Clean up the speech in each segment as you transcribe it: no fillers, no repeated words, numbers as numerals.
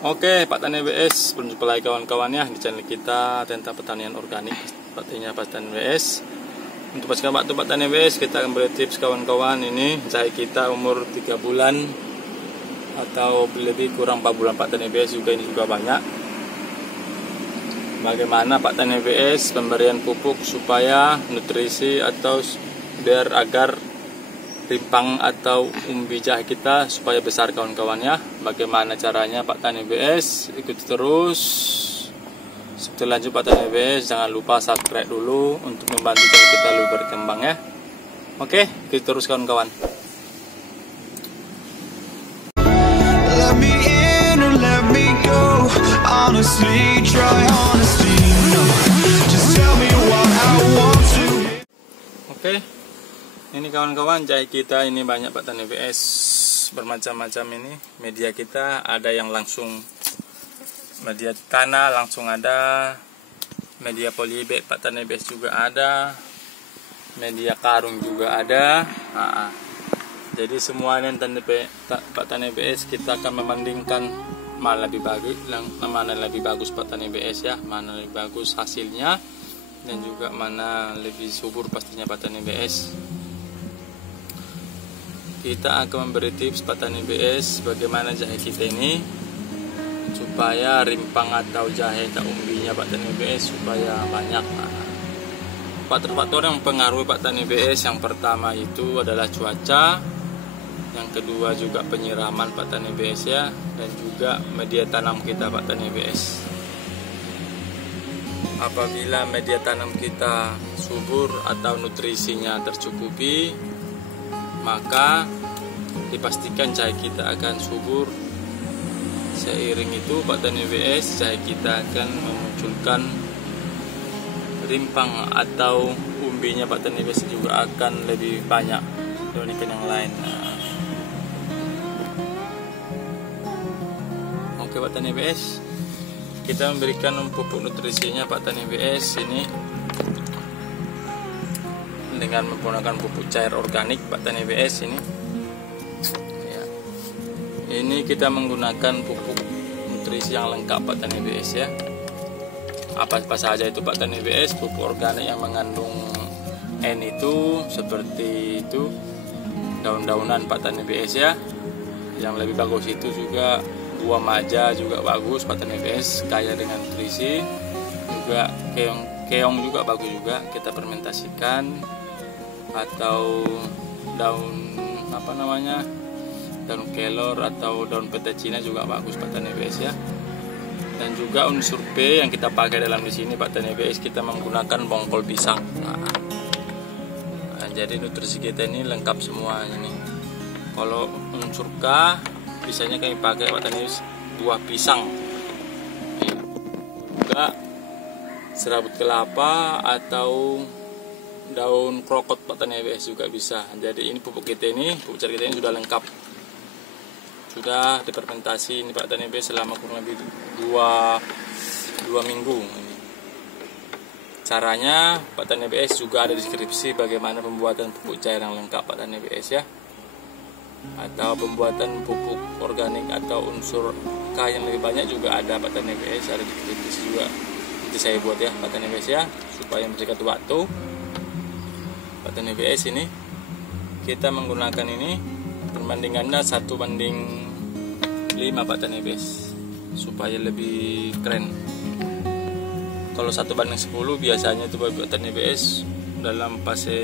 Oke, Pak Tani BS, berjumpa lagi kawan-kawan ya di channel kita tentang pertanian organik, pastinya Pak Tani BS. Untuk pastikan waktu Pak Tani BS, kita akan beri tips kawan-kawan. Ini jahe kita umur 3 bulan atau lebih kurang 4 bulan Pak Tani BS juga, ini juga banyak. Bagaimana Pak Tani BS pemberian pupuk supaya nutrisi atau biar agar rimpang atau umbi jahe kita supaya besar kawan-kawan ya. Bagaimana caranya Pak Tani BS, ikuti terus. Sebelum lanjut Pak Tani BS, jangan lupa subscribe dulu untuk membantu channel kita lebih berkembang ya. Oke, ikuti terus kawan-kawan. Oke, ini kawan-kawan jahe kita ini banyak Pak Tani BS, bermacam-macam ini. Media kita ada yang langsung media tanah langsung ada, media polybag Pak Tani BS juga ada, media karung juga ada. Jadi semua ini Pak Tani BS kita akan membandingkan mana lebih bagus Pak Tani BS ya, mana lebih bagus hasilnya dan juga mana lebih subur pastinya Pak Tani BS. Kita akan memberi tips Pak Tani BS bagaimana jahe kita ini supaya rimpang atau jahe tak umbinya Pak Tani BS supaya banyak. Faktor-faktor yang mempengaruhi Pak Tani BS, yang pertama itu adalah cuaca, yang kedua juga penyiraman Pak Tani BS ya, dan juga media tanam kita Pak Tani BS. Apabila media tanam kita subur atau nutrisinya tercukupi, maka dipastikan jahe kita akan subur. Seiring itu Pak Tani BS, jahe kita akan memunculkan rimpang atau umbinya Pak Tani BS juga akan lebih banyak dibandingkan yang lain. Oke Pak Tani BS, kita memberikan pupuk nutrisinya Pak Tani BS ini dengan menggunakan pupuk cair organik Pak Tani BS ini ya. Ini kita menggunakan pupuk nutrisi yang lengkap Pak Tani BS ya. Apa saja itu Pak Tani BS? Pupuk organik yang mengandung N itu seperti itu, daun-daunan Pak Tani BS ya. Yang lebih bagus itu juga buah maja juga bagus Pak Tani BS, kaya dengan nutrisi. Juga keong juga bagus juga, kita fermentasikan. Atau daun apa namanya, daun kelor atau daun pete Cina juga bagus Pak Tani BS ya. Dan juga unsur P yang kita pakai dalam di sini Pak Tani BS, kita menggunakan bongkol pisang. Jadi nutrisi kita ini lengkap semua ini. Kalau unsur K biasanya kami pakai Pak Tani BS buah pisang, juga serabut kelapa atau daun krokot Pak Tani BS juga bisa. Jadi ini pupuk kita ini, pupuk cair kita ini sudah lengkap, sudah difermentasi ini Pak Tani BS selama kurang lebih 2 minggu ini. Caranya Pak Tani BS juga ada di deskripsi bagaimana pembuatan pupuk cair yang lengkap Pak Tani BS ya, atau pembuatan pupuk organik atau unsur K yang lebih banyak juga ada Pak Tani BS, ada di deskripsi juga. Itu saya buat ya Pak Tani BS ya, supaya mempersingkat waktu. Pak Tani BS ini kita menggunakan ini perbandingannya 1:5 Pak Tani BS supaya lebih keren. Kalau 1:10 biasanya itu Pak Tani BS dalam fase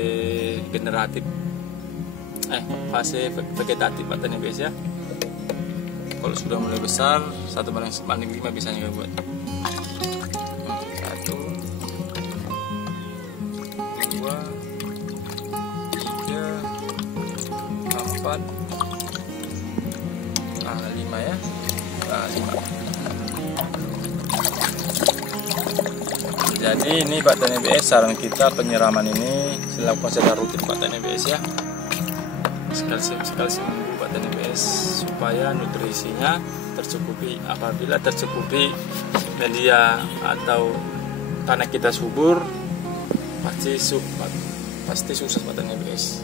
generatif, fase vegetatif Pak Tani BS ya. Kalau sudah mulai besar 1:5 biasanya kita buat. 1, 2, 3, 4, 5 ya. 5. Jadi ini Pak Tani BS, saran kita penyiraman ini dilakukan secara rutin Pak Tani BS ya. Sekali seminggu Pak Tani BS supaya nutrisinya tercukupi. Apabila tercukupi media atau tanah kita subur, pasti sukses Pak Tani BS.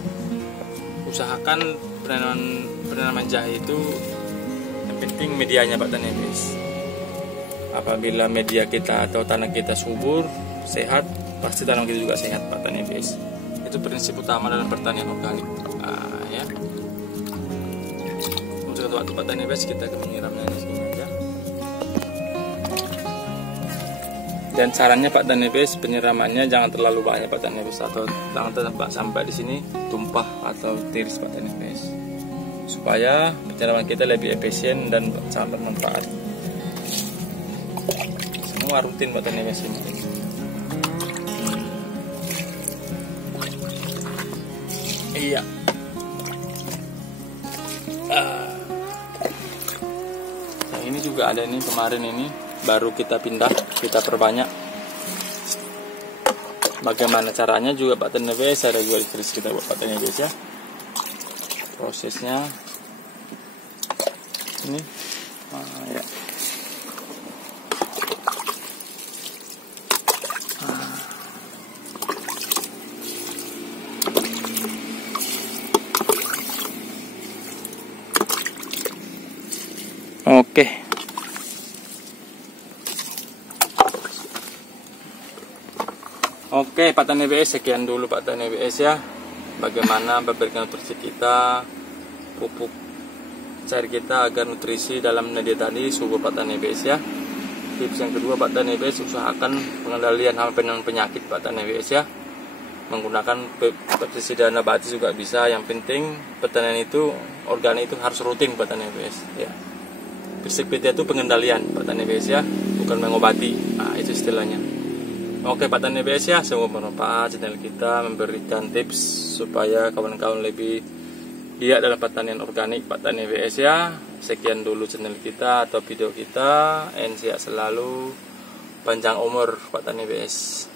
Usahakan penanaman jahe itu yang penting medianya Pak Tani BS. Apabila media kita atau tanah kita subur, sehat, pasti tanam kita juga sehat Pak Tani BS. Itu prinsip utama dalam pertanian organik. Ya. Untuk waktu Pak Tani BS kita akan menyiramnya di sini aja. Dan sarannya Pak Tani BS, penyiramannya jangan terlalu banyak Pak Tani BS, atau jangan sampai di sini tumpah atau tiris Pak Tani BS, supaya penyiraman kita lebih efisien dan sangat bermanfaat. Semua rutin Pak Tani BS ini. Iya. Nah, ini juga ada nih kemarin ini. Baru kita pindah, kita perbanyak. Bagaimana caranya juga Pak Tani BS, ada juga di kita buat Pak Tani BS ya. Prosesnya ini, ya. Oke. Oke Pak Tani BS, sekian dulu Pak Tani BS ya. Bagaimana memberikan nutrisi kita, pupuk cair kita agar nutrisi dalam media tadi subur Pak Tani BS ya. Tips yang kedua Pak Tani BS, usahakan pengendalian hama penyakit Pak Tani BS ya. Menggunakan pestisida nabati juga bisa. Yang penting pertanian itu organik itu harus rutin Pak Tani BS ya. Prinsip kita itu pengendalian Pak Tani BS ya, bukan mengobati. Nah, itu istilahnya. Oke Pak Tani BS ya, semoga bermanfaat channel kita, memberikan tips supaya kawan-kawan lebih giat dalam pertanian organik Pak Tani BS ya. Sekian dulu channel kita atau video kita, sehat selalu, panjang umur Pak Tani BS.